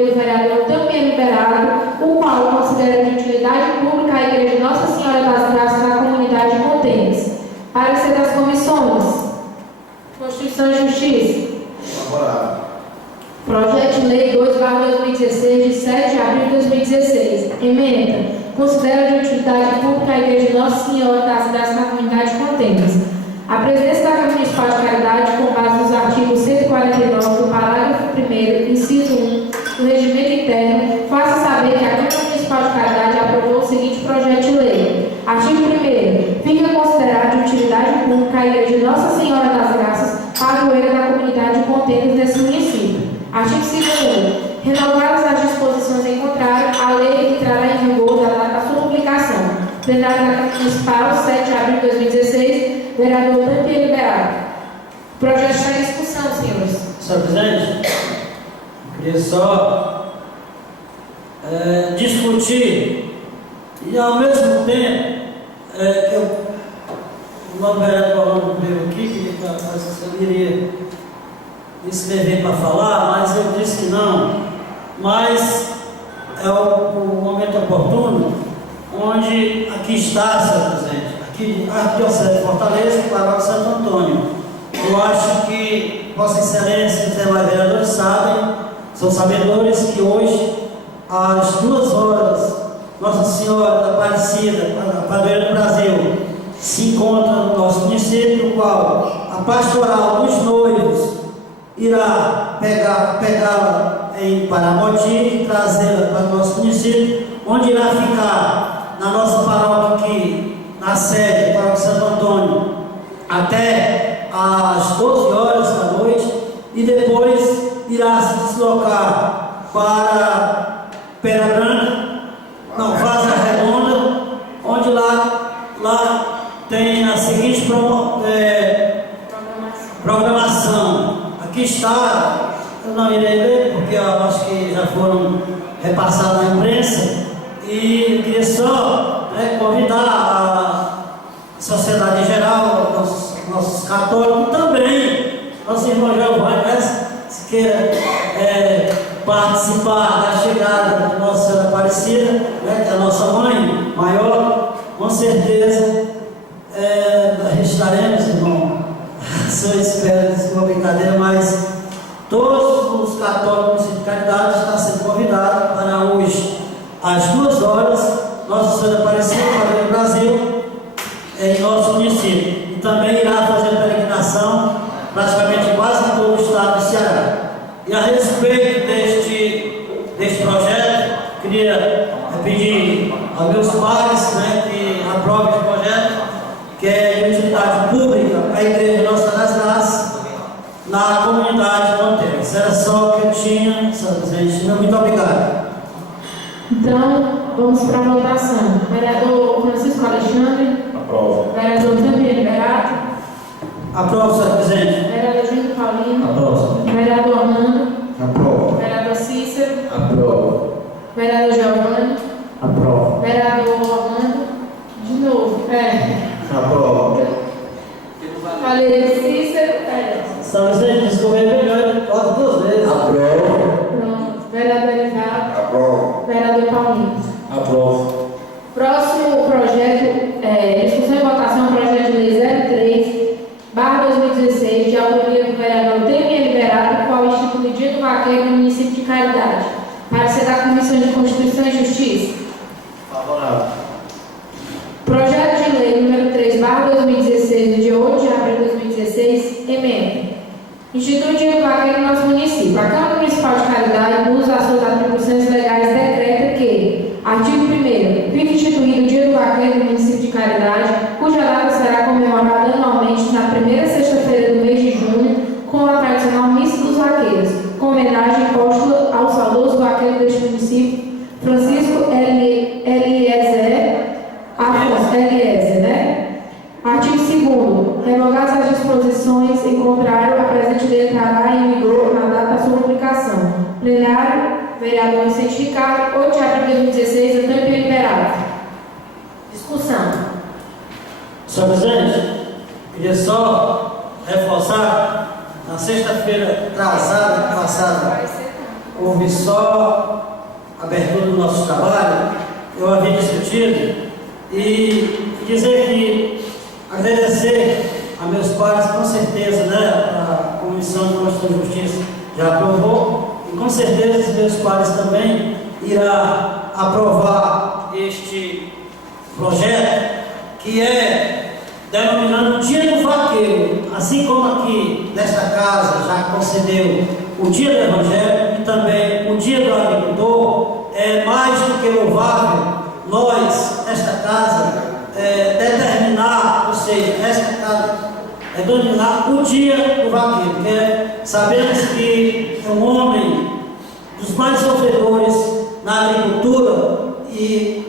autoria do vereador também liberado, o qual considera de utilidade pública a Igreja de Nossa Senhora das Graças da comunidade de Contêineres. Parecer das comissões. Constituição e Justiça. Favorável. Projeto de Lei 2/2016, de 7 de abril de 2016. Emenda. Considera de utilidade pública a Igreja de Nossa Senhora das Graças da comunidade de Contêineres. A presidência da Câmara Municipal de Caridade, com base nos artigos 149 do parágrafo 1º, inciso 1, do Regimento Interno, faça saber que a Câmara Municipal de Caridade aprovou o seguinte projeto de lei. Artigo 1º. Fica considerado de utilidade pública a Igreja de Nossa Senhora das Graças, padroeira da comunidade de Contêineres desse município. Artigo 2º. Renovadas as disposições em contrário, a lei entrará em vigor da data da sua publicação. Plenário da Câmara Municipal, 7 de abril de 2016, vereador Tampia liberado. O projeto está em discussão, senhores. Senhor presidente, eu queria só discutir e ao mesmo tempo o novo vereador veio aqui, que eu queria escrever para falar, mas eu disse que não. Mas é o momento oportuno, onde aqui está, senhor presidente, aqui a Arquidiocese de Fortaleza e Paróquia Santo Antônio. Eu acho que Vossa Excelência e os demais vereadores sabem, são sabedores que hoje, às 2 horas, Nossa Senhora da Aparecida, a padroeira do Brasil, se encontra no nosso município, no qual a pastoral dos noivos irá pegá-la em Paramoti e trazê-la para o nosso município, onde irá ficar na nossa paróquia aqui, na sede, Paróquia Santo Antônio, até às 12 horas da noite, e depois irá se deslocar para Pedra Branca, não, Vaza Redonda, onde lá tem a seguinte programação. Aqui está, eu não irei ler porque eu acho que já foram repassadas na imprensa, e eu queria só convidar a sociedade em geral, nossos católicos também, nosso irmão Giovanni, se queira participar da chegada da Nossa Senhora Aparecida, que é a nossa mãe maior, com certeza estaremos, irmão. Só espero de uma brincadeira, mas todos os católicos de caridade estão sendo convidados para hoje, às 2 horas, Nossa Senhora Aparecida, padroeira do Brasil, em nosso município. E também irá fazer a peregrinação praticamente quase todo o estado do Ceará. E a respeito deste projeto, queria pedir aos meus pares que aprovem esse projeto, que é de utilidade pública a Igreja Nossa das Graças na comunidade de Contêineres. Era só o que eu tinha, senhor presidente. Muito obrigado. Então, vamos para a votação. Vereador Francisco Alexandre. Aprova. Vereador Tampia liberado. Aprova, senhor presidente. Vereador Júlio Paulino. Aprova. Vereador Armando. Aprova. Vereador Cícero. Aprova. Vereador Giovanni. Aprova. Vereador Armando. De novo. Aprova. Falei Cícero. Senhor presidente, desculpe melhor, quase 2 vezes. Aprova. Pronto. Vereador Elivaldo. Aprova. Vereador Paulinho. Aprova. Próximo projeto, discussão e votação, projeto de lei 03/2016, de autoria do vereador Tampia liberado, qual institui Dia do Vaqueiro no município de Caridade. Parecer da Comissão de Constituição e Justiça. Favorável. Projeto de lei número 3/2016, de dia 8 de abril de 2016, emenda. Institui o Dia do Vaqueiro no nosso município. A Câmara Municipal de Caridade, no uso das suas atribuições legais, decreta que, artigo 1º, fica instituído o Dia do Vaqueiro no município de Caridade, cuja data será comemorada anualmente na primeira sexta-feira do mês de junho, com a tradicional Missa dos Vaqueiros, com homenagem póstuma ao saudoso vaqueiro deste município, Francisco Eliezer, Artigo 2º. Revogadas as disposições em contrário, a presente lei entrará em vigor na data da sua publicação. Plenário, vereador Vicente Ricardo, 8 de abril de 2016, eu também liberado. Discussão. Senhor presidente, queria só reforçar, na sexta-feira passada, houve só a abertura do nosso trabalho, eu havia discutido e dizer que agradecer a meus pais, com certeza, né, a Comissão de Constituição e Justiça já aprovou, e com certeza os meus pais também irá aprovar este projeto, que é denominando o Dia do Vaqueiro, assim como aqui nesta casa já concedeu o Dia do Evangelho e também o Dia do Agricultor. É mais do que louvável nós, nesta casa, determinar, ou seja, esta casa denominar o Dia do Vaqueiro, porque sabemos que é um homem dos mais sofredores na agricultura e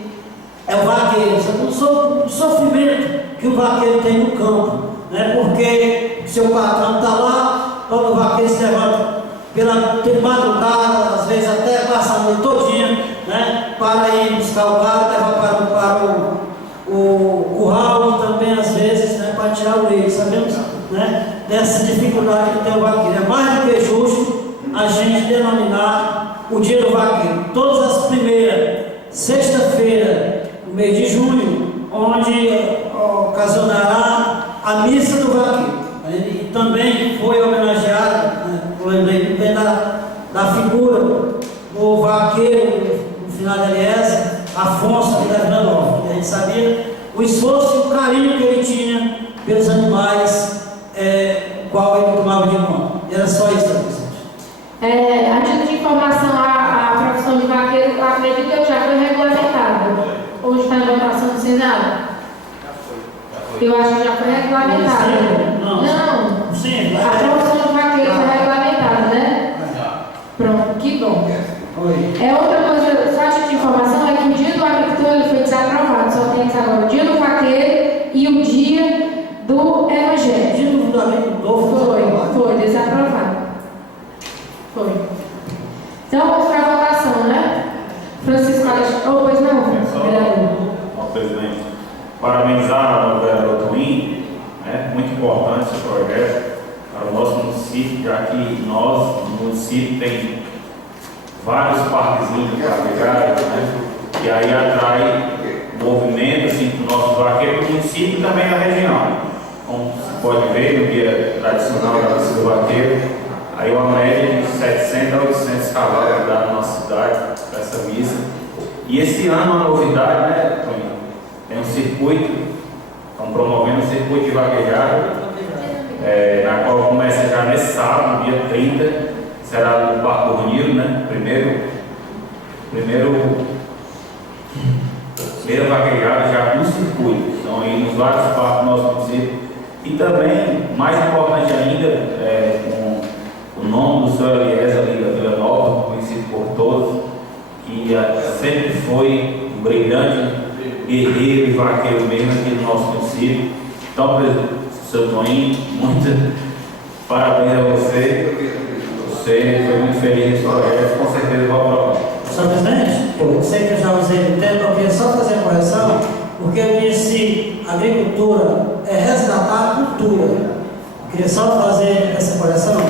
é o vaqueiro, o sofrimento que o vaqueiro tem no campo, né? Porque seu patrão está lá, quando o vaqueiro se levanta pela madrugada, às vezes até passa a noite todinha, né? Para ir buscar o gado, levar para o curral e também às vezes, né, para tirar o leite. Sabemos, né, dessa dificuldade que tem o vaqueiro. É mais do que justo a gente denominar o Dia do Vaqueiro. Todas as primeiras sexta-feira no mês de junho, onde ocasionará a missa do vaqueiro. E também foi homenageado, né, eu lembrei bem da figura do vaqueiro no final da Eliesa, Afonso de Vila Nova. A gente sabia o esforço e o carinho que ele tinha pelos animais, qual ele tomava de conta. Era só isso, presidente. A título de informação, a profissão de vaqueiro, acredito que já foi regulamentada. Hoje está em votação do Senado. Eu acho que já foi regulamentada. Não. Sim. A profissão de vaqueiro foi regulamentada, né? Pronto, que bom. Outra coisa, só a título de informação, é que o Dia do Agricultor ele foi desaprovado. Só tem agora o Dia do Vaqueiro e o Dia do Evangelho. O Dia do Agricultor foi desaprovado. Foi. Então vamos para a votação, né? Francisco Alexandre. Pois não, vereador. Presidente, parabenizar o vereador Twin, né? Muito importante esse projeto para o nosso município, já que nós, no município, tem vários parquezinhos vaqueiros, né? E aí atrai movimento assim, para os nossos vaqueiros do município e também da região. Como se pode ver no dia tradicional da missa do vaqueiro, aí uma média de 700 a 800 cavalos da nossa cidade, essa missa. E esse ano uma novidade, né, Toninho? Tem um circuito, estão promovendo um circuito de vaquejada, na qual começa já nesse sábado, dia 30, será no Parque do Rio, né? Primeira vaquejada já no circuito. Então aí nos vários parques do nosso município. E também, mais importante ainda, com o nome do senhor Eliesa ali da Vila Nova, conhecido por todos, que sempre foi um brilhante guerreiro e vaqueiro mesmo aqui no nosso município. Então, seu Toninho, muito parabéns a você. Você foi muito feliz nesse projeto, com certeza vai aprovar. Senhor presidente, eu sei que eu já usei o termo, eu queria só fazer a correção, porque eu disse agricultura é resgatar a cultura. Eu queria só fazer essa correção.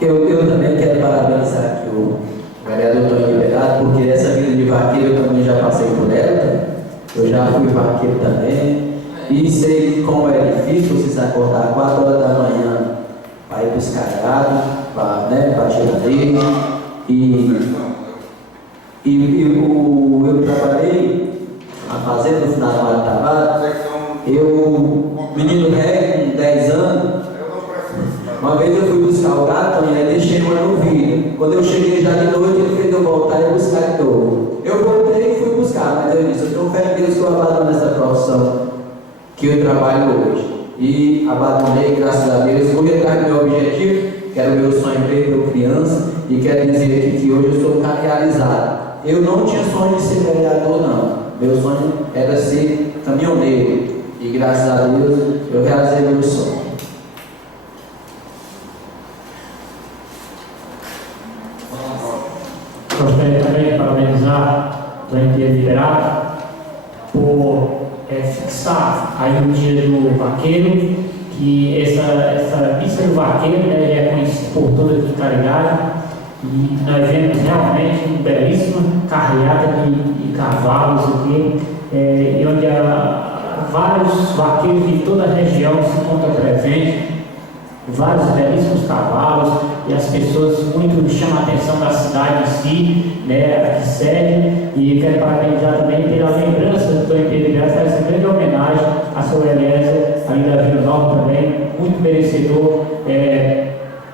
Eu também quero parabenizar aqui o vereador Tony Liberato, porque essa vida de vaqueiro eu também já passei por ela. Eu já fui vaqueiro também. E sei como é difícil vocês acordar 4 horas da manhã para ir buscar gado, para tirar leite. Eu trabalhei na fazenda no final do ano trabalho. Eu, menino velho, com 10 anos, uma vez eu fui buscar o gato e aí deixei uma novilha. Quando eu cheguei já de noite, ele fez eu voltar e buscar de novo. Eu voltei e fui buscar, mas eu disse, eu tenho fé que Deus que eu abandono essa profissão que eu trabalho hoje. E abandonei, graças a Deus, fui atrás do meu objetivo, que era o meu sonho desde eu criança, e quero dizer aqui que hoje eu sou um cara realizado. Eu não tinha sonho de ser vereador, não. Meu sonho era ser caminhoneiro. E graças a Deus eu realizei meu sonho. Gostaria também de parabenizar o MT Liberado por fixar aí o dia do vaqueiro, que essa missa do vaqueiro, né, é conhecida por toda a Caridade, E nós vemos realmente uma belíssima carreata de cavalos aqui, e onde vários vaqueiros de toda a região se encontram presentes, vários belíssimos cavalos, e as pessoas muito chamam a atenção da cidade em si, né, aqui sede, e quero parabenizar também pela lembrança do Tony Pedro Liberato, faz essa grande homenagem a sua Eliezer, ali da Vila Nova também, muito merecedor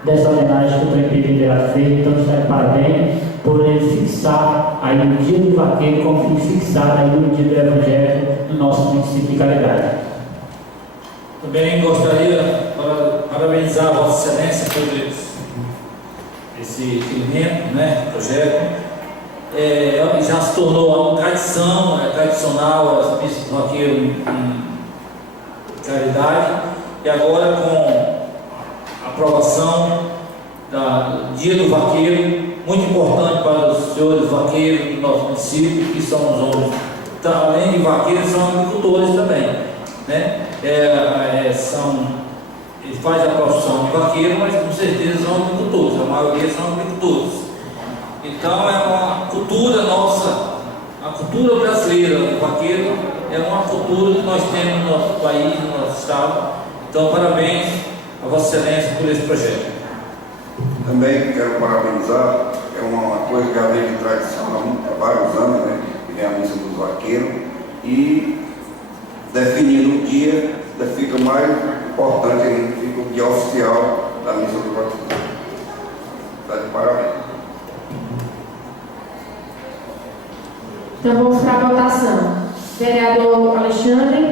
dessa homenagem que o Tony Pedro Liberato fez. Então está de parabéns por ele fixar aí o dia do vaqueiro, como fixar aí o dia do Evangelho no nosso município de Caridade. Também gostaria de parabenizar a Vossa Excelência por esse evento, né, projeto. Já se tornou uma tradição, tradicional as missas do vaqueiro em Caridade, e agora com a aprovação do Dia do Vaqueiro, muito importante para os senhores vaqueiros do nosso município, que são os homens, além de vaqueiros, são agricultores também, né? Eles fazem a profissão de vaqueiro, mas com certeza são agricultores, a maioria são agricultores. Então é uma cultura nossa, a cultura brasileira do vaqueiro é uma cultura que nós temos no nosso país, no nosso estado. Então parabéns a Vossa Excelência por esse projeto. Também quero parabenizar, é uma coisa que já vem de tradição há vários anos, né? Que é a missa dos vaqueiros, e definindo o dia, fica mais importante ainda, fica o dia oficial da missa dos vaqueiros. Está de parabéns. Então vamos para a votação. Vereador Alexandre.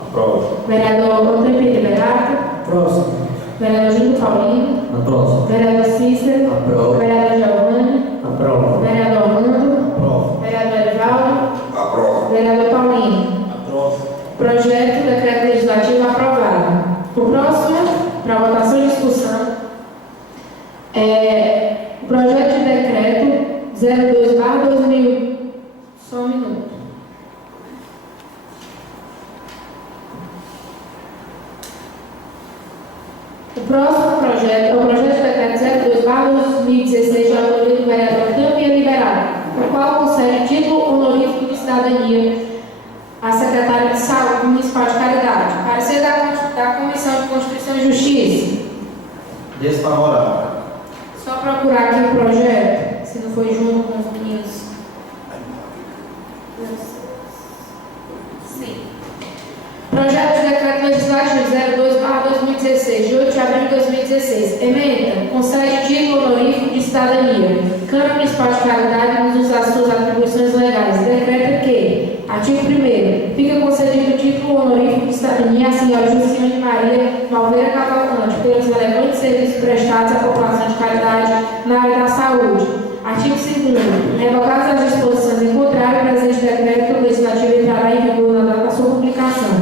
Aprovo. Vereador Antônio Pedro Liberato. Próximo. Vereador Júlio Paulino. Aprovo. Vereador Cícero. Aprovo. Vereador Giovanni. Aprovo. Vereador Armando. Aprovo. Vereador Erivaldo. Aprovo. Vereador Paulinho. Aprovo. Projeto de decreto legislativo aprovado. O próximo, para votação e discussão, é o projeto de decreto 02/2000. Só um minuto. O próximo projeto é o projeto de decreto 02/2016, de autoria do vereador Antônio Liberato, o qual concede título honorífico de cidadania à secretária de Saúde Municipal de Caridade. Parecer da Comissão de Constituição e Justiça. Desfavorável. Só procurar aqui o projeto, se não foi junto com os meninos. Sim. Projeto de decreto legislativo 02/2016, de 8 de abril de 2016. Emenda, concede título honorífico de cidadania. Câmara Municipal de Caridade nos usa as suas atribuições legais. Decreta que, artigo 1º, fica concedido o título honorífico de cidadania à senhora Justina de Maria Malveira Cavalcante pelos relevantes serviços prestados à população de Caridade na área da saúde. Artigo 2º, revogadas as disposições em contrário, o presente decreto legislativo entrará em vigor na data da sua publicação.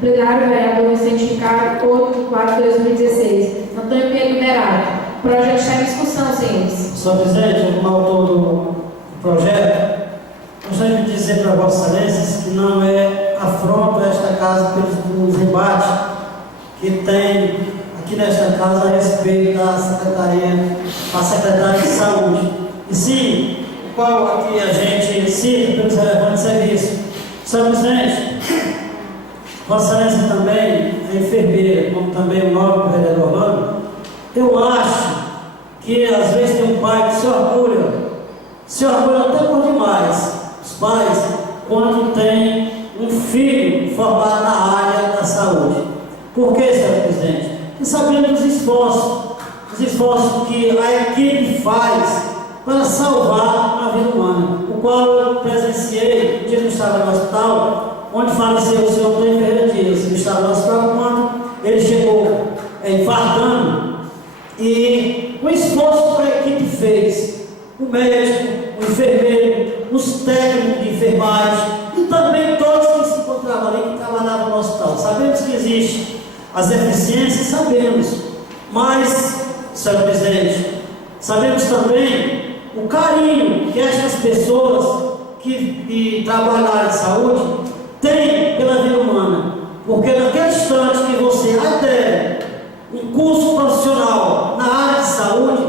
Plenário, vereador Vicentificado, 8 de 4 de 2016. Antônio Pedro Liberato. O projeto está em discussão, senhores. Senhor presidente, como autor do projeto, gostaria de dizer para Vossa Excelência que não é afronto a esta casa pelos embates que tem aqui nesta casa a respeito da secretária de Saúde. E sim, o qual aqui a gente cita pelos relevantes serviços. Senhor presidente, Vossa Excelência também é enfermeira, como também o nobre vereador Orlando. Eu acho que às vezes tem um pai que se orgulha até por demais, os pais, quando tem um filho formado na área da saúde. Por quê, senhor presidente? Porque sabemos os esforços que a equipe faz para salvar a vida humana, o qual eu presenciei no dia que eu estava no hospital, onde faleceu o senhor Antônio Ferreira Dias. Eu estava no hospital quando ele chegou infartando, e o esforço que a equipe fez, o médico, o enfermeiro, os técnicos de enfermagem e também todos que se encontravam ali, que trabalhavam no hospital. Sabemos que existem as eficiências, sabemos, mas, senhor presidente, sabemos também o carinho que estas pessoas que trabalham na área de saúde têm pela vida humana, porque naquele instante que você adere um curso profissional na área de saúde,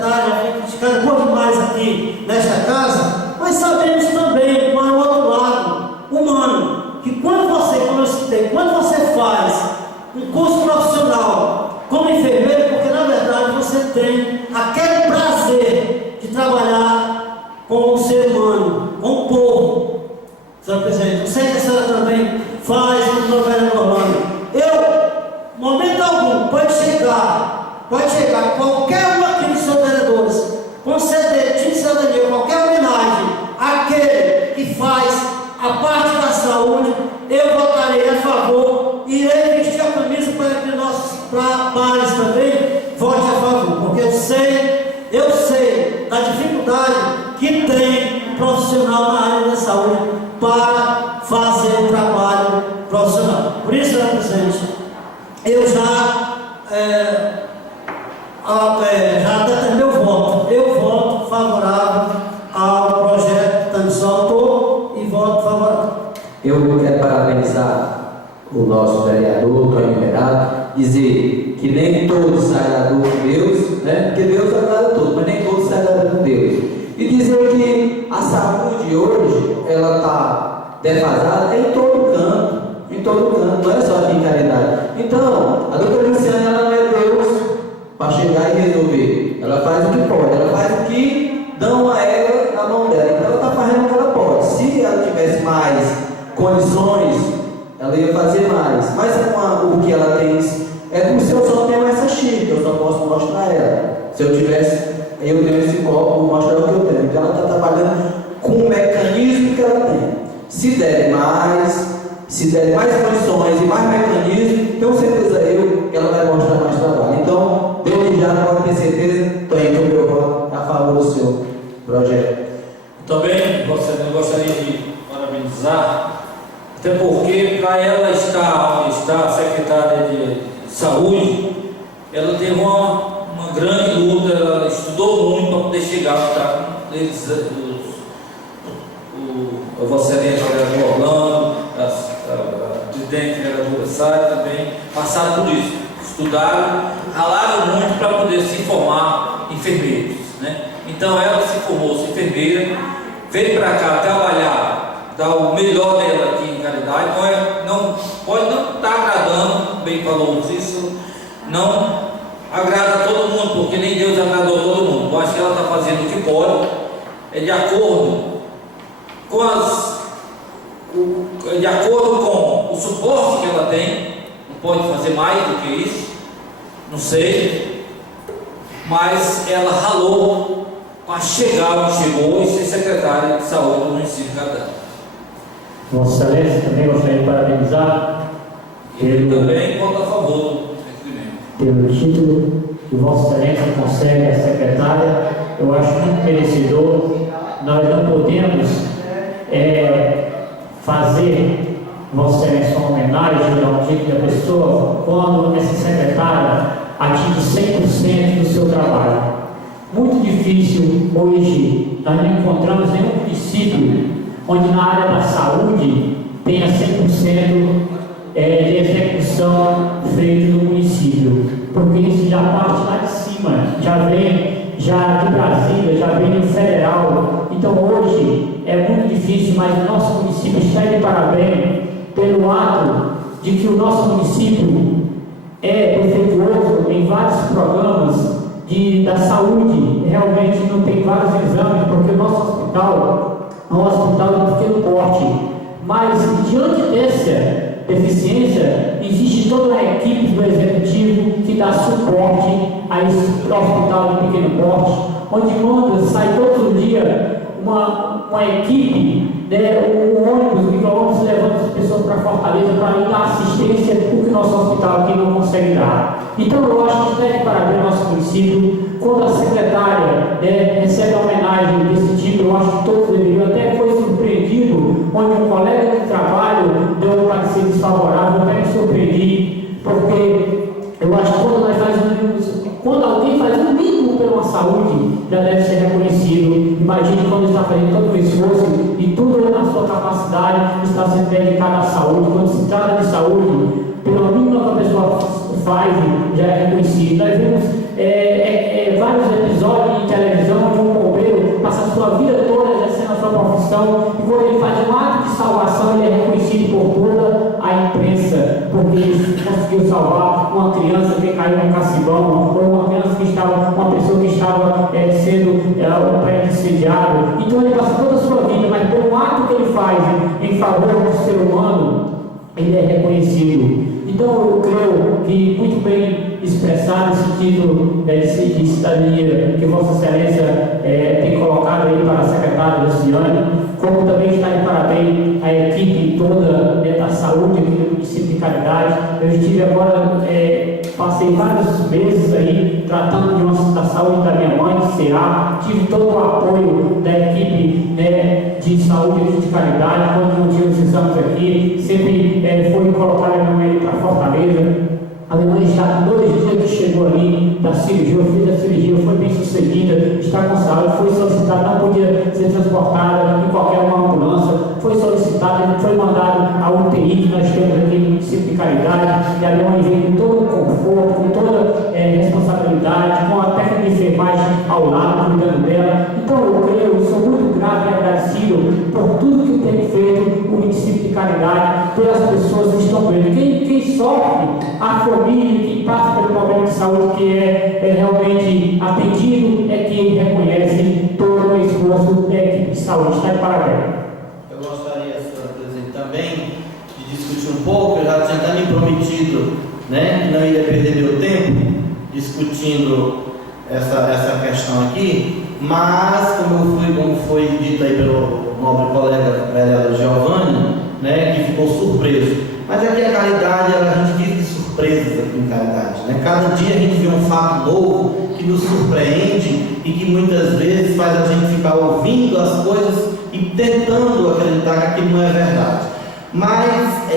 secretária já vem criticando um pouco mais aqui nesta casa, mas sabemos também, para o outro lado, humano, que quando você faz um curso profissional como enfermeiro, porque na verdade você tem aquele prazer de trabalhar com o ser humano, com o povo. Senhor presidente, eu sei que a senhora também faz no governo Orlando. Momento algum, pode chegar qualquer um aqui dos seus vereadores, conceder, de cidadania, qualquer homenagem àquele que faz a parte da saúde, eu votarei a favor e irei vestir a camisa para que nossos pares também votem a favor, porque eu sei da dificuldade que tem um profissional na área da saúde para fazer o trabalho profissional. Por isso, senhor presidente, eu já tenho meu voto. Eu voto favorável ao projeto que sou autor e voto favorável. Eu quero parabenizar o nosso vereador, Tony Merado, dizer que nem todos se agradam com Deus, né? Porque Deus agrada a todos, mas nem todos se agradam com Deus. E dizer que a saúde hoje, ela está defasada em todo canto, não é só aqui em Caridade. Então, a doutora Luciana, ela não é Deus para chegar e resolver. Ela faz o que pode, ela faz o que dão a ela na mão dela. Então, ela está fazendo o que ela pode. Se ela tivesse mais condições, ela ia fazer mais. Mas o que ela tem é como se eu só tenho essa xícara, eu só posso mostrar ela. Se eu tivesse, eu tenho esse copo, vou mostrar o que eu tenho. Então, ela está trabalhando com o mecanismo que ela tem. Se der mais condições e mais mecanismos, tenho certeza que ela vai mostrar mais trabalho. Então, desde já pode ter certeza, estou indo meu voto a favor do seu projeto. Também gostaria de parabenizar, até porque para ela estar onde está, a secretária de saúde, ela teve uma grande luta, ela estudou muito para poder chegar onde está. O Vossa Excelência, vereador Orlando, a presidente, vereadora Sara, também passaram por isso. Estudaram, ralaram muito para poder se formar enfermeiros, né? Então ela se formou-se enfermeira, veio para cá trabalhar, dar o melhor dela aqui em Caridade. Pode não estar agradando, bem falou isso, não agrada a todo mundo, porque nem Deus agradou a todo mundo. Eu acho que ela está fazendo o que pode, de acordo com o suporte que ela tem. Não pode fazer mais do que isso, não sei, mas ela ralou para chegar onde chegou e ser secretária de saúde do município de Caridade. Vossa Excelência, também gostaria de parabenizar também voto a favor do requerimento. Pelo título que Vossa Excelência concede à secretária. Eu acho muito merecedor. Nós não podemos fazer Vossa Excelência uma homenagem ao título da pessoa quando essa secretária atinge 100% do seu trabalho. Muito difícil hoje, nós não encontramos nenhum município onde na área da saúde tenha 100% de execução feito no município, porque isso já parte lá de cima, já de Brasília, já vem do federal. Então hoje é muito difícil, mas o nosso município está de parabéns pelo ato de que o nosso município é defeituoso em vários programas da saúde. Realmente não tem vários exames, porque o nosso hospital é um hospital de pequeno porte, mas diante dessa deficiência, existe toda a equipe do executivo que dá suporte a esse hospital de pequeno porte, onde sai todo dia uma equipe, um ônibus, micro-ônibus levando as pessoas para Fortaleza para ir dar assistência, porque o nosso hospital aqui não consegue dar. Então eu acho que deve parabéns ao nosso município. Quando a secretária recebe a homenagem desse tipo, eu acho que todos deveriam. Até foi surpreendido, onde um colega de trabalho deu um parecer desfavorável. Eu até me surpreendi, porque eu acho que quando alguém faz o mínimo pela saúde, já deve ser reconhecido. Imagine quando está fazendo todo o esforço e tudo na sua capacidade está sendo dedicado à saúde. Quando se trata de saúde, pelo mínimo que a pessoa faz, já é reconhecido. Nós vemos vários episódios caiu no Cacibão, ou uma criança que estava, uma pessoa que estava sendo pré-incendiado. Então ele passa toda a sua vida, mas pelo ato que ele faz em favor do ser humano, ele é reconhecido. Então eu creio que muito bem expressado esse título de cidadania que Vossa Excelência tem colocado aí para a secretária Luciane, como também está de parabéns a equipe toda da saúde aqui do município de Caridade. Eu estive agora, passei vários meses aí tratando da saúde da minha mãe, de CA, tive todo o apoio da equipe de saúde aqui de Caridade, quando não tínhamos exames aqui, sempre foi colocado a minha mãe para Fortaleza. A minha mãe está 2 dias que chegou ali da cirurgia, eu fiz a cirurgia, foi bem sucedida, está com saúde, foi solicitada, não podia ser transportada em qualquer uma ambulância, foi solicitada, foi mandado a UTI que nós temos aqui no município de Caridade, e a minha mãe veio com todo o conforto, com toda responsabilidade, com a técnica de enfermagem ao lado, cuidando dela. Então eu creio, eu sou muito grato e agradecido por tudo que tem feito o município de Caridade, pelas pessoas que estão vendo. Quem sofre, a família que passa pelo problema de saúde que é realmente atendido, é quem reconhece todo o esforço da equipe de saúde. Está de parabéns. Eu gostaria, senhora presidente, também de discutir um pouco. Eu já tinha até me prometido, que não ia perder meu tempo discutindo essa questão aqui, mas como foi dito aí pelo nobre colega vereador Giovanni, que ficou surpreso. Mas aqui a Caridade, a gente vive de surpresas aqui em Caridade. Cada dia a gente vê um fato novo que nos surpreende e que muitas vezes faz a gente ficar ouvindo as coisas e tentando acreditar que aquilo não é verdade. Mas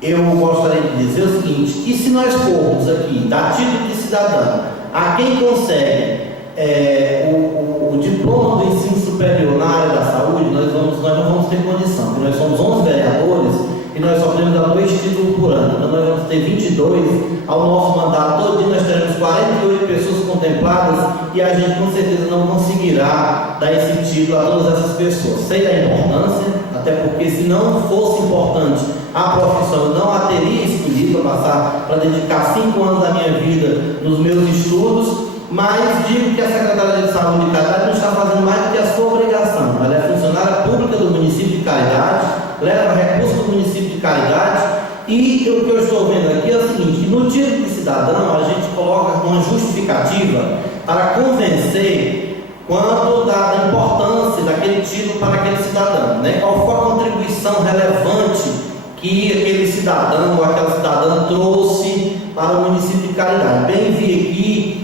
eu gostaria de dizer o seguinte: e se nós formos aqui, dar título de cidadão, a quem consegue o diploma do ensino superior na área da saúde, nós não vamos ter condição, porque nós somos 11 vereadores e nós só podemos dar 2 títulos por ano, então nós vamos ter 22, ao nosso mandato todo dia nós teremos 48 pessoas contempladas e a gente com certeza não conseguirá dar esse título a todas essas pessoas. Sei da importância, até porque se não fosse importante a profissão, eu não a teria escolhido para dedicar 5 anos da minha vida nos meus estudos, mas digo que a Secretaria de Saúde de Caridade não está fazendo mais do que a sua obrigação. Ela é funcionária pública do município de Caridade, leva recursos do município de Caridade, e o que eu estou vendo aqui é o seguinte: que no título de cidadão a gente coloca uma justificativa para convencer quanto da importância daquele título para aquele cidadão, qual foi a contribuição relevante que aquele cidadão ou aquela cidadã trouxe para o município de Caridade. Bem, vi aqui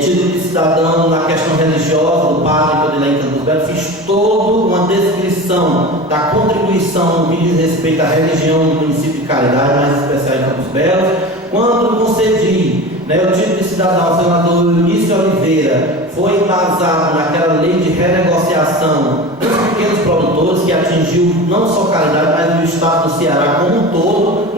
título de cidadão na questão religiosa do padre Codilém Campos Belos, fiz toda uma descrição da contribuição no que diz respeito à religião do município de Caridade, mais especial em Campos Belos. Quando concedi o título de cidadão ao senador Eunício Oliveira, foi embasado naquela lei de renegociação dos pequenos produtores, que atingiu não só Caridade, mas o estado do Ceará como um todo,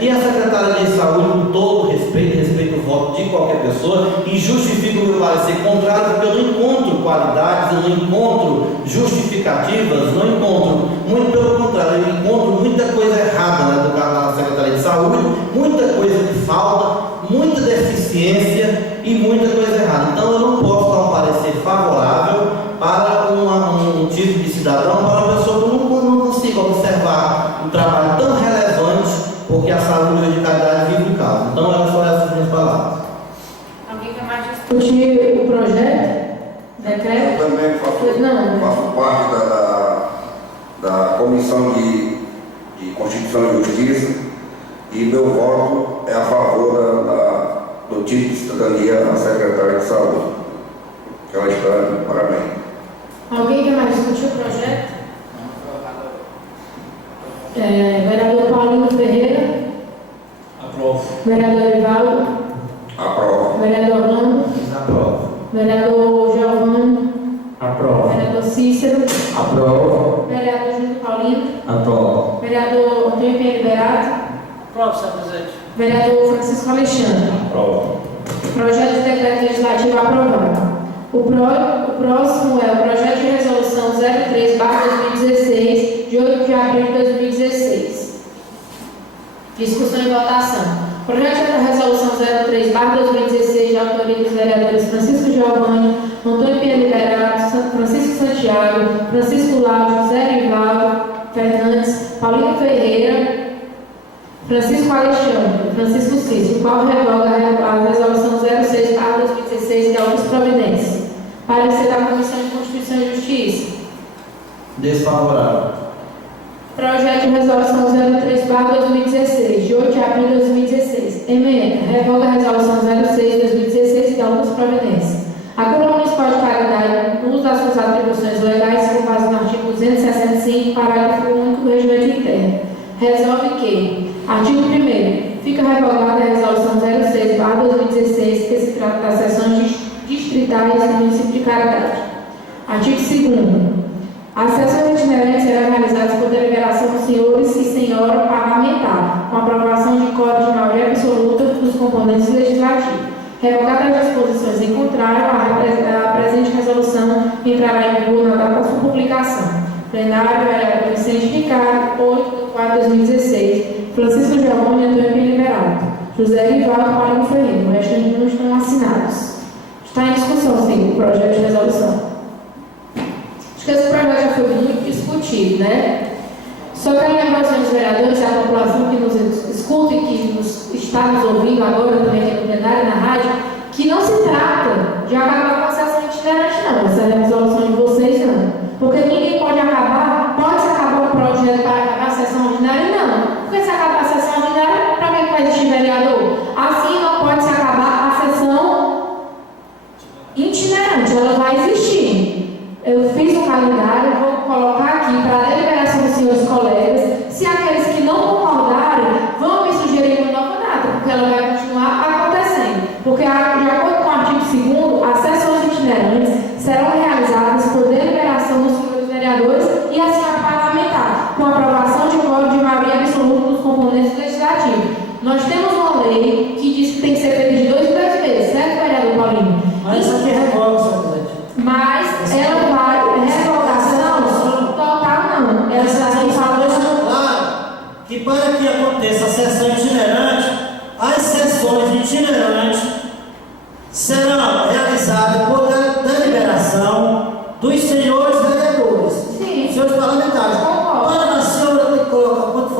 e a Secretaria de Saúde, com todo respeito o voto de qualquer pessoa, e justifico o meu parecer contrário, porque eu não encontro qualidades, eu não encontro justificativas, não encontro, muito pelo contrário, eu encontro muita coisa errada na Secretaria de Saúde, muita coisa que falta, muita deficiência e muita coisa errada. Então eu não posso dar um parecer favorável para um título de cidadão para uma pessoa que não consiga observar um trabalho tão relevante, porque a saúde de Caridade vive em casa. Então eram só essas minhas palavras. Alguém quer mais discutir o projeto? Decreto? Eu também faço parte da Comissão de Constituição e Justiça, e meu voto é a favor do título de cidadania à Secretária de Saúde. Que ela está de parabéns. Alguém quer mais discutir o projeto? Vereador Paulinho Ferreira. Aprovo. Vereador Evaldo. Aprovo. Vereador Orlando. Aprovo. Vereador Giovanni. Aprovo. Vereador Cícero. Aprovo. Vereador Júlio Paulino. Aprovo. Vereador Antônio Pinheiro Liberato. Aprovo, senhor presidente. Vereador Francisco Alexandre. Aprovo. Projeto de decreto legislativo aprovado. O próximo é o projeto de resolução 03/2016, de 8 de abril de 2016. Discussão e votação. Projeto de Resolução 03/2016, de autoria dos vereadores Francisco Giovanni, Antônio Pia Liberato, Francisco Santiago, Francisco Lauro, José Rivaldo Fernandes, Paulino Ferreira, Francisco Alexandre, Francisco Cícero, o qual revoga a Resolução 06/2016 de algumas providências. Parecer da Comissão de Constituição e Justiça. Desfavorável. Projeto de Resolução 03/2016, de 8 de abril de 2016. Emenda. Revoga a Resolução 06/2016 de algumas providências. A Câmara Municipal de Caridade, no uso das suas atribuições legais, com base no artigo 265, parágrafo único do Regimento Interno, resolve que: artigo 1º, fica revogada a Resolução 06/2016, que se trata das sessões distritais do município de Caridade. Artigo 2º, as sessões itinerantes serão realizadas por deliberação dos senhores e senhora parlamentar, com aprovação de código de maioria absoluta dos componentes legislativos. Revogadas as disposições em contrário, a presente resolução entrará em vigor na data da sua publicação. Plenário, vereador Vicente Ricardo, 8/4/2016. Francisco Giovanni, Antônio Pia Liberato. José Rivaldo, Paulino Ferreira. O resto não estão assinados. Está em discussão, sim, o projeto de resolução. Acho que esse projeto já foi muito discutido, né? Só quero lembrar aos senhores vereadores e à população que nos escuta e que está nos ouvindo agora também aqui no plenário, na rádio, que não se trata de acabar com a sessão itinerante, não. Essa é a resolução de vocês, não. Porque ninguém pode pode-se acabar o projeto para acabar a sessão ordinária? Não. Porque se acabar a sessão ordinária, para que vai existir vereador? Assim não pode se acabar a sessão itinerante, ela vai existir. Eu fiz um calendário, vou colocar aqui para a deliberação dos senhores colegas. Se aqueles que não concordarem, vão me sugerir uma nova data, porque ela vai continuar acontecendo. Porque, de acordo com o artigo 2º, as sessões itinerantes serão realizadas por deliberação dos senhores vereadores e a senhora parlamentar, com aprovação de código de maioria absoluta dos componentes legislativos. Nós temos uma lei que diz que tem que ser feita de 2 em 2 meses, certo, vereador Paulinho? Mas isso aqui revoga, senhor presidente. Mas ela vai, revogação total não. Ela está em favor que para que aconteça a sessão itinerante, as sessões itinerantes serão realizadas por deliberação dos senhores vereadores, senhores parlamentares. Para a senhora que coloca, quando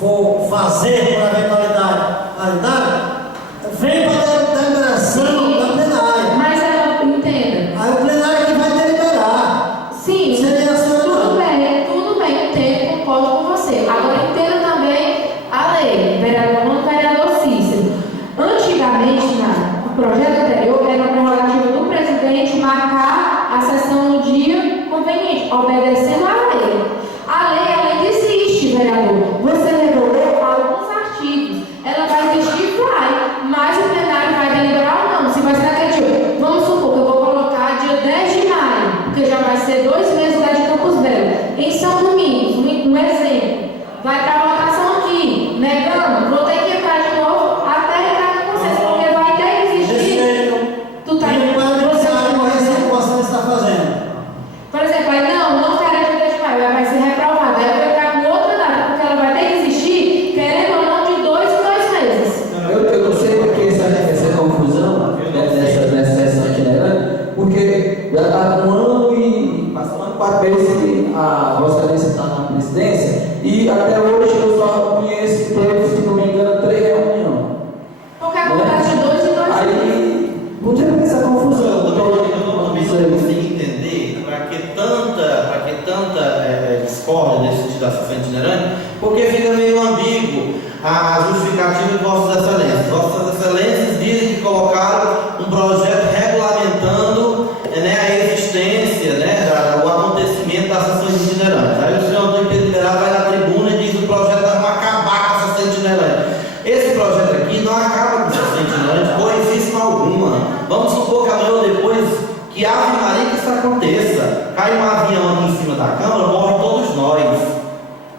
for fazer para a eventualidade, vem para a deliberação da plenária. Mas ela entenda. Aí o plenário que vai deliberar. Sim, seria a senhora. Tudo bem, entendo, concordo com você. Agora entendo também a lei, vereador Cícero. Antigamente, no projeto anterior, era a prerrogativa do presidente marcar a sessão no dia conveniente, obedecendo à lei. A lei, ela existe, vereador. Você revogou alguns artigos. Ela vai existir, vai. Mas o plenário vai deliberar ou não. Se vai ser naquele dia. Vamos supor que eu vou colocar dia 10 de maio, porque já vai ser 2 meses lá de Campos Belos. Em São Domingos, um exemplo. Vai para a votação aqui. Negando, vou ter que entrar de novo até entrar com vocês, porque vai ter que existir. Tu tá indo para você não está fazendo. Por exemplo, aí não quero dia 10 de maio, vai ser reprovada. Aí eu vou entrar com outra data, porque ela vai ter que existir, querendo ou não, de 2 em 2 meses. Eu não sei por que essa confusão nessa sessão itinerante, porque já está 1 ano e passando 4 meses que a Vossa Excelência está na presidência, e até hoje eu só conheço que teve, se não me engano, 3 reuniões. Porque acontece de 2 em 2 meses. Aí, não tinha essa confusão. Eu também não consigo entender para que tanta discórdia nesse sentido da sessão itinerante, porque fica meio ambíguo a justificativa de Vossas Excelências. Vossas Excelências dizem que colocaram um projeto regulamentando a existência, o acontecimento das sessões itinerantes. Aí o senhor Antônio Pia Liberato vai na tribuna e diz que o projeto vai acabar com a sessão itinerante. Esse projeto aqui não acaba com a sessão itinerante, coisíssima alguma. Vamos supor que amanhã ou depois que Ave Maria que isso aconteça, cai um avião aqui em cima da Câmara, morre todos nós.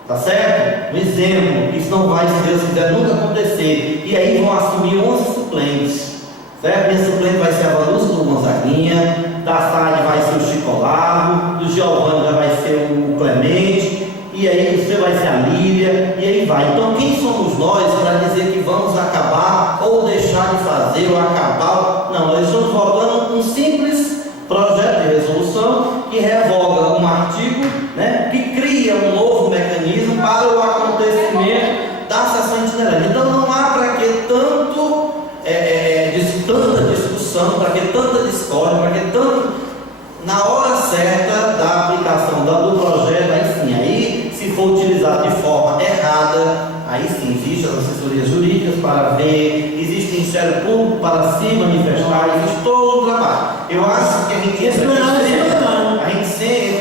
Tá certo? Um exemplo, isso não vai, se Deus quiser, nunca acontecer. E aí vão assumir 11 suplentes. Certo? Minha suplente vai ser a Vanusa do Gonzaguinha, da Sade vai ser o Chico Largo, do Giovanni já vai ser o Clemente, e aí você vai ser a Lília, e aí vai. Então quem somos nós para dizer que vamos acabar artigo, né, que cria um novo mecanismo para o acontecimento da sessão itinerante. Então não há para que tanta discussão, para que tanta discórdia, para que tanto, na hora certa da aplicação do projeto, aí se for utilizado de forma errada, aí sim existem as assessorias jurídicas para ver, existe o Ministério Público para se manifestar, existe todo o trabalho. Eu acho que a gente entra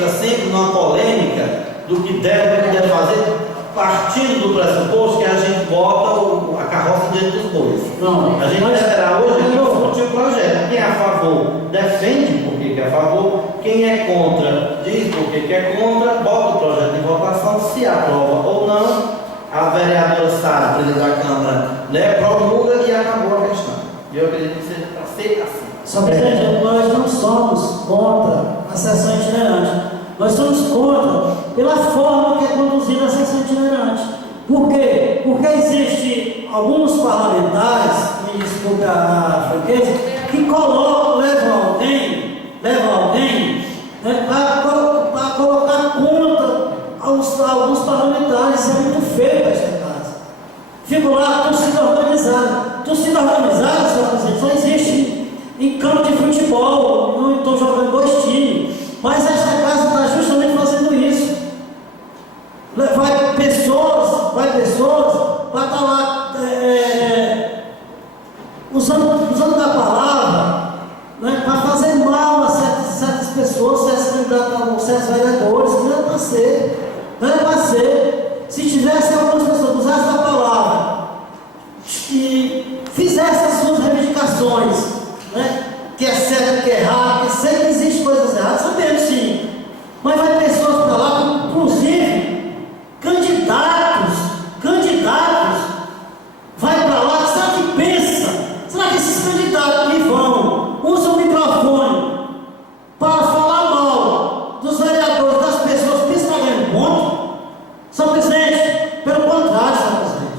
sempre numa polêmica do que deve fazer, partindo do pressuposto que a gente bota a carroça dentro dos bois. Não, a gente vai esperar hoje discutir o projeto. Quem é a favor defende porque é a favor, quem é contra diz porque é contra, bota o projeto em votação, se aprova ou não, a vereadora Sara, presidente da Câmara, promulga e acabou a questão. Eu acredito que seja para ser assim. Só que, gente, nós não somos contra a sessão itinerante. Nós somos contra pela forma que é conduzida a sessão itinerante. Por quê? Porque existe alguns parlamentares, me desculpe a franqueza, que levam alguém para colocar contra alguns parlamentares. Isso é muito feio esta casa. Fico lá, torcida organizada. Torcida organizada, senhor presidente, só existe em campo de futebol. Não estou jogando 2 times. Mas esta casa está justamente fazendo isso. Vai pessoas, vai estar lá usando da palavra, né, para fazer mal a certas pessoas, certos candidatos, certos vereadores. Não é para ser. Não é para ser. Se tivesse algumas pessoas que usassem da palavra e fizessem as suas reivindicações, né, que é certo, que é errado, que sei que existem coisas erradas, sabemos sim. Mas vai pessoas para lá, inclusive candidatos, vai para lá, será que pensa? Será que esses candidatos que vão, usam o microfone para falar mal dos vereadores, das pessoas que estão ganhando ponto? São presidente, pelo contrário, São presidente.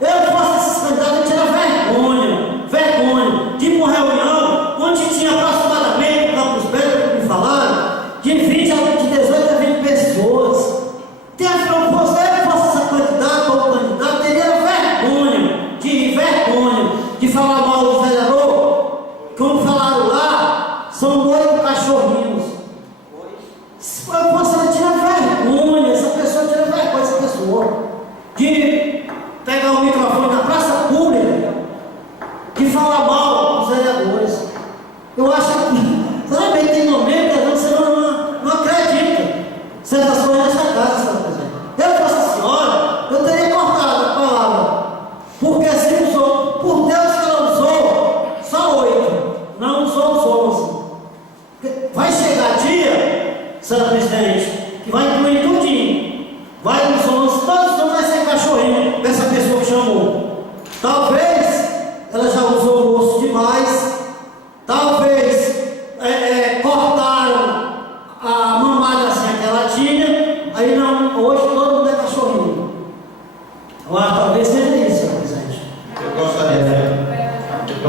Eu faço esses candidatos a tirar vergonha de uma reunião onde tinha aproximadamente, Campos Belos, me falaram, de 18 a 20 pessoas. Se eu fosse essa candidata ou candidato, teria vergonha de falar mal do vereador. Como falaram lá, são 8 cachorrinhos. Se eu fosse, ela tira vergonha, essa pessoa tira vergonha, essa pessoa, de pegar o microfone na praça pública, de falar mal dos vereadores. Eu acho que, sabe, tem momento que você não acredita certas coisas nessa casa, senhor presidente. Eu fosse a senhora, eu teria cortado a palavra, porque se usou, por Deus que ela usou, só 8, não usou os 11. Vai chegar dia, senhor presidente, que vai incluir tudinho. Vai os 11, todos não vai ser cachorrinho dessa pessoa que chamou. Talvez ela já usou o osso demais, talvez cortaram a mamada assim que ela tinha, aí não, hoje todo mundo é cachorrinho. Eu acho que talvez seja isso, senhor presidente. Eu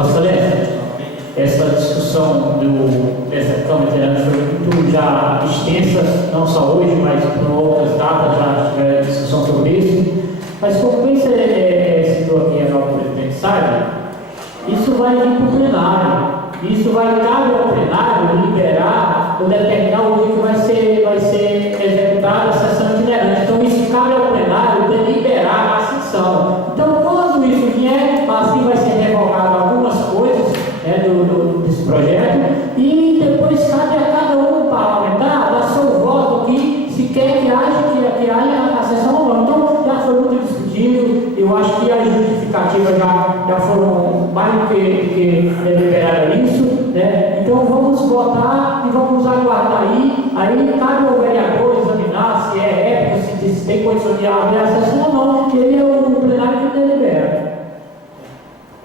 gostaria essa discussão dessa Câmara Itinerante foi muito já extensa, não só hoje, mas por outras datas já tiveram discussão sobre isso. Mas como bem você citou aqui a nova presidente Sara, isso vai vir para o plenário. Isso vai cabe ao plenário liberar ou determinar o dia que vai ser executada a sessão itinerante. Então isso cabe ao plenário deliberar a sessão. Então quando isso vier, assim vai ser revogado algumas coisas, né, desse projeto, e depois cabe a cada um parlamentar dar seu voto aqui, se quer que haja a sessão ou não. Então já foi muito discutido, eu acho que as justificativas já foram mais do que deliberadas isso, né? Então vamos votar e vamos aguardar aí cabe ao vereador examinar se é ético, se tem condição de abrir a sessão ou não, que ele é o plenário que delibera.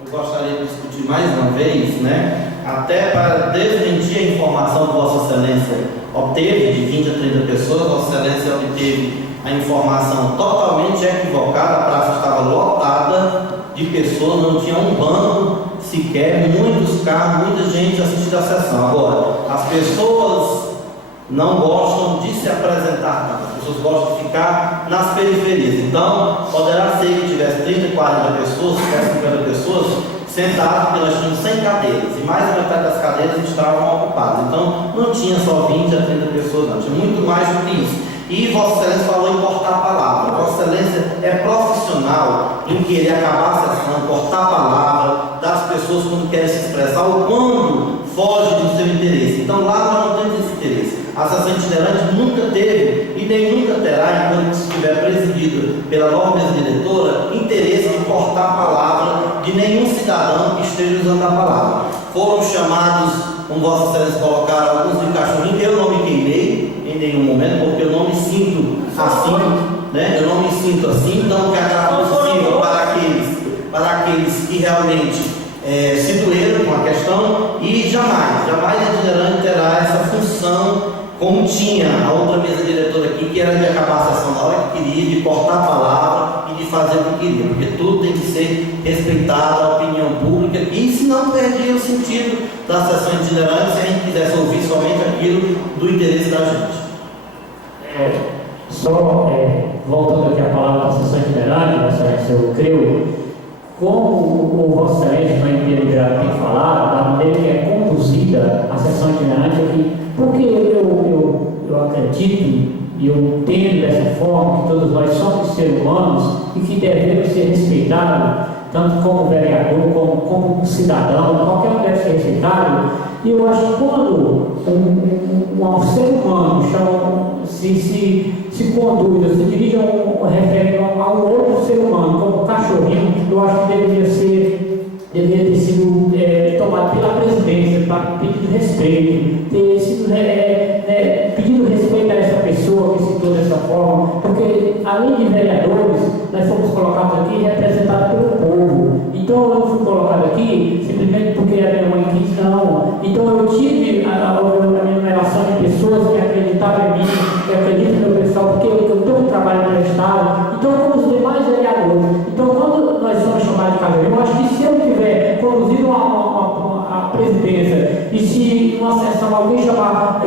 Eu gostaria de discutir mais uma vez, né? Até para desmentir a informação que Vossa Excelência obteve de 20 a 30 pessoas, Vossa Excelência obteve a informação totalmente equivocada, a praça estava lotada de pessoas, não tinha um banco sequer, muitos carros, muita gente assistindo a sessão. Agora, as pessoas não gostam de se apresentar tanto, as pessoas gostam de ficar nas periferias. Então, poderá ser que tivesse 30, 40 pessoas, 50 pessoas sentadas, porque nós tínhamos 100 cadeiras, e mais da metade das cadeiras estavam ocupadas. Então, não tinha só 20 a 30 pessoas, não, tinha muito mais do que isso. E Vossa Excelência falou em cortar a palavra. Vossa Excelência é profissional em querer acabar a sessão, cortar a palavra das pessoas quando querem se expressar ou quando foge do seu interesse. Então lá nós não temos esse interesse. A sessão itinerante nunca teve e nem nunca terá, enquanto estiver presidida pela nova mesa diretora, interesse de cortar a palavra de nenhum cidadão que esteja usando a palavra. Foram chamados, como Vossa Excelência colocaram, alguns de cachorrinho. Eu não me queimei em nenhum momento, porque eu não me sinto assim, né? Eu não me sinto assim, então que acaba possível para aqueles que realmente se doeram com a questão, e jamais a itinerante terá essa função como tinha a outra mesa diretora aqui, que era de acabar a sessão na hora que queria, de cortar a palavra e de fazer o que queria, porque tudo tem que ser respeitado, a opinião pública, e se não perdia o sentido da sessão itinerante se a gente quisesse ouvir somente aquilo do interesse da gente. Voltando aqui a palavra da sessão itinerante, Vossa Excelência, eu creio, como o Vossa Excelência no inteiro já tem falado, da maneira que é conduzida a sessão itinerante aqui, porque eu acredito e eu entendo dessa forma que todos nós somos seres humanos e que devemos ser respeitados, tanto como vereador, como cidadão, qualquer um deve ser respeitado. E eu acho que quando um ser humano se conduz, se dirige a um outro ser humano como cachorrinho, eu acho que deveria ter sido tomado pela presidência para pedir respeito, ter sido pedido respeito a essa pessoa que citou dessa forma, porque além de vereadores, nós fomos colocados aqui representados pelo povo. Então eu não fui colocado aqui simplesmente porque a minha mãe quis, não. Então eu tive a minha relação de pessoas que acreditavam em mim, que acreditam no meu pessoal, porque eu tenho um trabalho prestado. Então como os demais vereadores. Então quando nós somos chamados de cadeira, eu acho que se eu tiver conduzido a presidência e se numa sessão alguém chamar,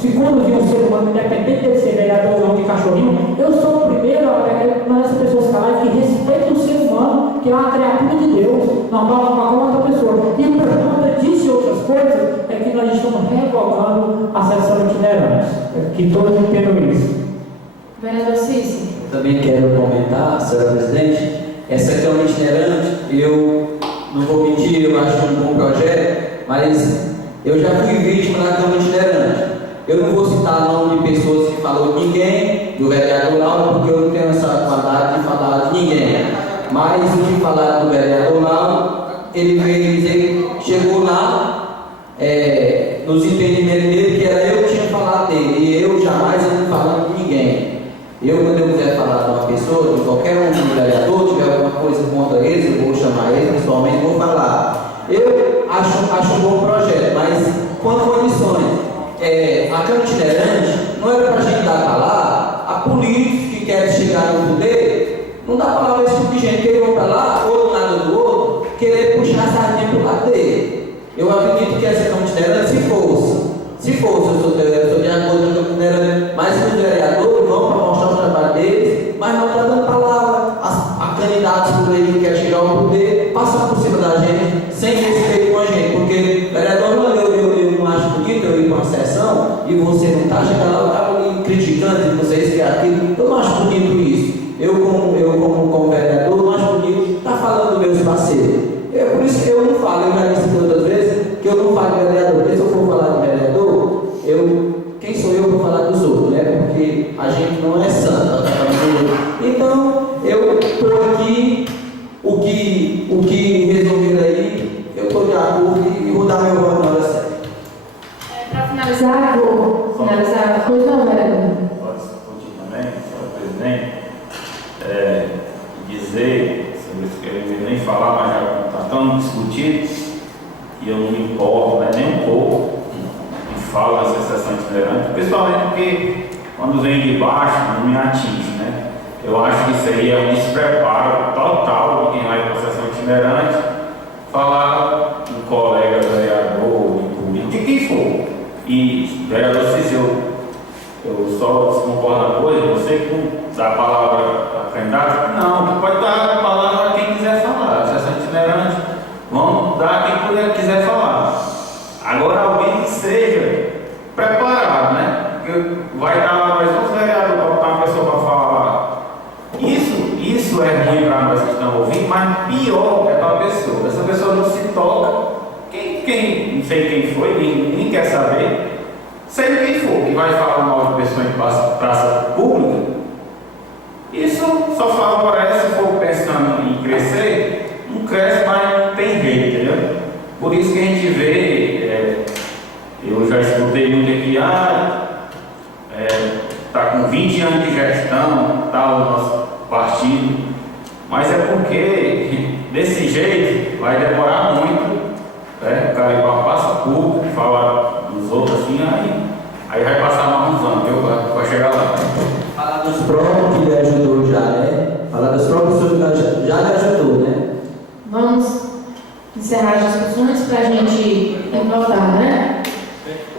se conduzir um ser humano, independente de ser vereador ou não de cachorrinho, eu sou o primeiro a uma das pessoas que respeitam o ser humano, que é uma criatura de Deus, normal como outra pessoa. E por conta disso e outras coisas, é que nós estamos revogando a sessão itinerante. Que todos entendam isso. Vereador Cícero. Também quero comentar, senhora presidente, essa Câmara itinerante, eu não vou mentir, eu acho um bom projeto, mas eu já fui vítima da Câmara itinerante. Eu não vou citar o nome de pessoas que falou de ninguém, do vereador Lauro, porque eu não tenho essa qualidade de falar de ninguém. Mas o que falaram do vereador Lauro, ele veio dizer, chegou lá, nos entendimentos dele, que era eu que tinha falado dele, e eu jamais não falando de ninguém. Quando eu quiser falar de uma pessoa, de qualquer um vereador, tiver alguma coisa contra eles, eu vou chamar eles pessoalmente e vou falar. Eu acho um bom projeto, mas quanto condições? A Câmara itinerante não era para a gente dar palavra a políticos que querem chegar no poder, não dá palavra a esse tipo de gente que vão para lá, ou do lado do outro, querer puxar a sardinha para o lado dele. Eu acredito que essa Câmara itinerante, se fosse, eu sou de acordo com a Câmara itinerante, mas os vereadores vão para mostrar o trabalho deles, mas não está dando palavra a candidatos por aí que querem chegar ao poder, passar por cima da gente, sem respeito com a gente, porque vereador, eu não acho bonito eu ir para uma sessão e você não está chegando lá, eu estava ali criticando de vocês que é aquilo, eu não acho bonito isso. Eu como vereador, não acho bonito estar falando dos meus parceiros. Por isso que eu não falo, eu já disse outras vezes que eu não falo de vereador, porque se eu for falar de vereador, quem sou eu para falar dos outros, né? Porque a gente não é santo, tá falando. Então, eu estou aqui, o que resolver aí, eu estou de acordo e vou dar meu voto na hora certa. Para finalizar, pois não, vereador. Pode discutir também, senhora presidente, dizer, sobre isso que eu nem falar, mas já está tão discutido, e eu não me importo, né, nem um pouco, e falo dessa sessão itinerante, principalmente porque quando vem de baixo não me atinge, né? Eu acho que isso aí é um despreparo total de quem vai para a sessão itinerante, falar um colega vereador, de quem for, e vereador Cícero, eu só desconcordo na coisa, você que dá a palavra a candidato, não, tu pode dar a palavra a quem quiser falar, se é itinerante, vamos dar a quem quiser falar. Agora alguém que seja preparado, né? Porque vai dar mais um vereador para botar uma pessoa para falar. Isso é ruim para nós que estamos ouvindo, mas pior é para a pessoa. Essa pessoa não se toca. Não sei quem foi, nem quer saber. Seja quem for que vai falar mal de pessoa em praça pública, isso só favorece, se for pensando em crescer, não cresce, mas não tem jeito, entendeu? Por isso que a gente vê, eu já escutei muito aqui, está com 20 anos de gestão, tal, o nosso partido, mas é porque desse jeito vai demorar muito, né? O cara ir para a praça pública, falar dos outros assim, aí vai passar mais uns anos, viu? Vai chegar lá. Falar dos próprios que lhe ajudou já, né? Falar dos próprios que já lhe ajudou, né? Vamos encerrar as discussões para a gente voltar, né?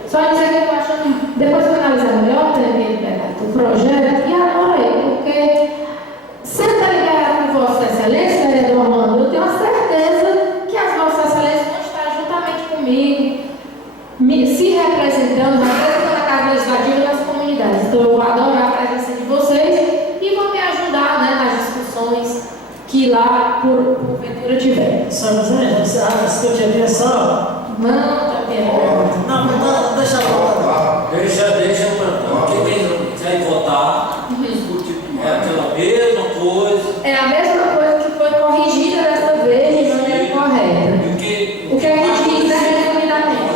Só dizer que eu estou achando, depois de analisar melhor o projeto, e agora aí, porque se está ligado com Vossa Excelência, vereador Armando, eu tenho a certeza que as Vossas Excelências vão estar juntamente comigo, se representando a Casa Legislativa das comunidades. Então eu vou adorar a presença de vocês e vão me ajudar, né, nas discussões que lá porventura tiver. São José, você acha que eu tinha direção? Não, Não, mas deixa eu voltar. Deixa plantão. Quem vai votar, é aquela mesma coisa. é a mesma coisa que foi corrigida dessa vez de maneira correta. O que a gente diz é resumidamente.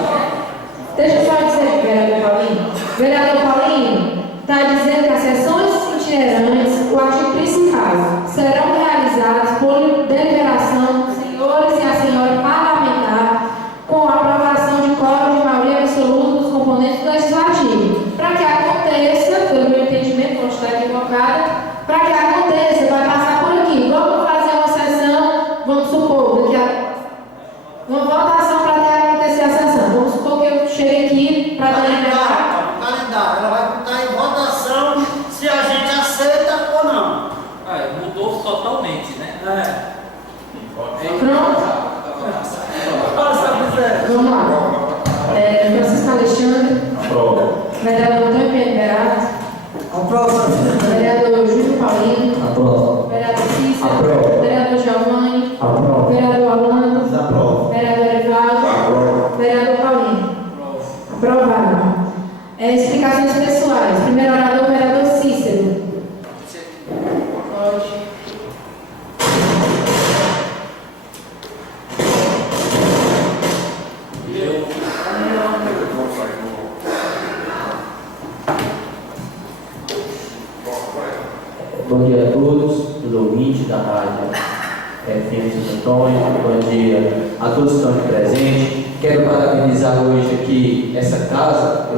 Deixa eu só dizer aqui, vereador Paulinho. Vereador Paulinho está dizendo que as sessões itinerantes, o artigo principal, serão realizadas por deliberação dos senhores e a senhora parlamentar com a aprovação de quórum de maioria absoluta dos componentes legislativos. Para que aconteça, pelo meu entendimento, posso estar equivocada, para que aconteça, vai passar por aqui. Vamos fazer uma sessão, vamos supor, daqui a uma votação para acontecer a sessão. Vamos supor que eu chegue aqui para deliberar. O calendário, ela vai botar em votação se a gente aceita ou não. Mudou totalmente, né? Pronto? Vamos lá. Francisco Alexandre. Aprova. Vereador Antônio Pedro Berato. Aprova. Vereador Júlio Paulinho. Aprova. Vereador Cícero. Aprova. Vereador Giovanni. Aprova. Vereador Orlando. Desaprova. Vereador Evaldo. Aprova. Vereador Paulinho. Aprovado. Explicações pessoais. Primeiro orador, vereador Cícero. Pode. Bom dia a todos, os ouvintes da rádio FM Santo Antônio. Bom dia a todos que estão aqui presentes. Quero parabenizar hoje aqui essa casa,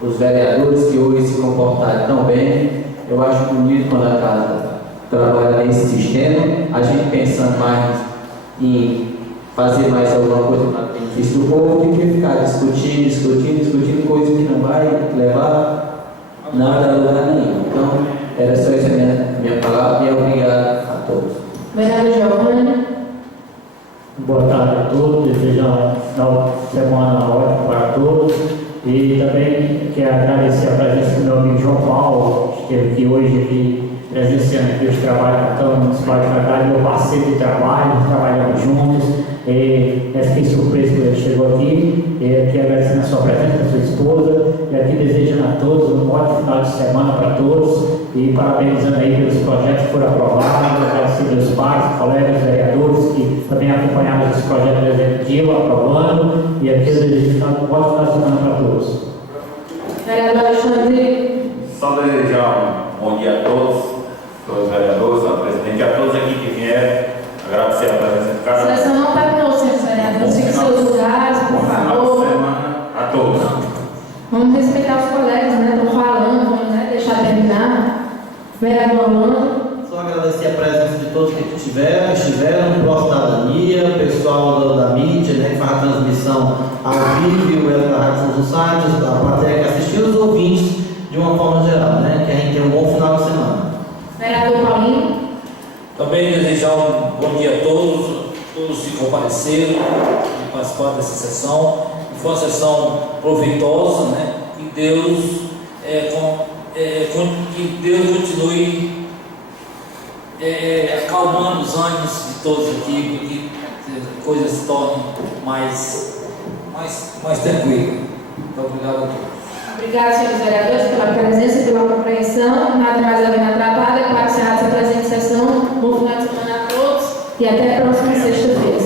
os vereadores que hoje se comportaram tão bem. Eu acho bonito quando a casa trabalha nesse sistema, a gente pensando mais em fazer mais alguma coisa para benefício do povo do que ficar discutindo coisas que não vai levar nada a lugar nenhum. Então, era só essa minha palavra e obrigado a todos. Vereador Giovanni. Boa tarde a todos, desejo um final de semana ótimo para todos e também quero agradecer a presença do meu amigo João Paulo, que esteve aqui hoje aqui, presenciando aqui os trabalhos da Câmara Municipal de Fragale, meu parceiro de trabalho, trabalhamos juntos. Fiquei surpreso quando ele chegou aqui. Aqui agradecendo a sua presença, a sua esposa, e aqui desejando a todos um ótimo final de semana para todos e parabenizando aí pelos projetos que foram aprovados, agradecer aos pais, colegas, vereadores que também acompanharam esse projeto executivo, aprovando, e aqui eu desejo um ótimo final de semana para todos. Vereador Alexandre. Só desejar um bom dia a todos os vereadores, ao presidente, a todos aqui que vieram. Agradecer a presença de cada um. Seleção não terminou, senhores vereadores. Fiquem em seus lugares, por favor. A todos. Vamos respeitar os colegas, né? Estão falando, vamos, né? Deixar terminar. Vereador Orlando. Só agradecer a presença de todos que estiveram, pró-cidadania, pessoal da mídia, né, que faz a transmissão ao vivo, galera da Rádio São Society, da plateia que assistiu, os ouvintes de uma forma geral, né? Que a gente tenha um bom final de semana. Vereador Paulinho. Também desejar um bom dia a todos que compareceram e participaram dessa sessão. Foi uma sessão proveitosa, né? Que Deus continue acalmando os ânimos de todos aqui, que as coisas se tornem mais tranquilas. Então, obrigado a todos. Obrigado, senhores vereadores, pela presença e pela compreensão. Nada mais havendo atrapalho, para encerrar essa presente sessão. Bom final de semana a todos e até a próxima sexta-feira.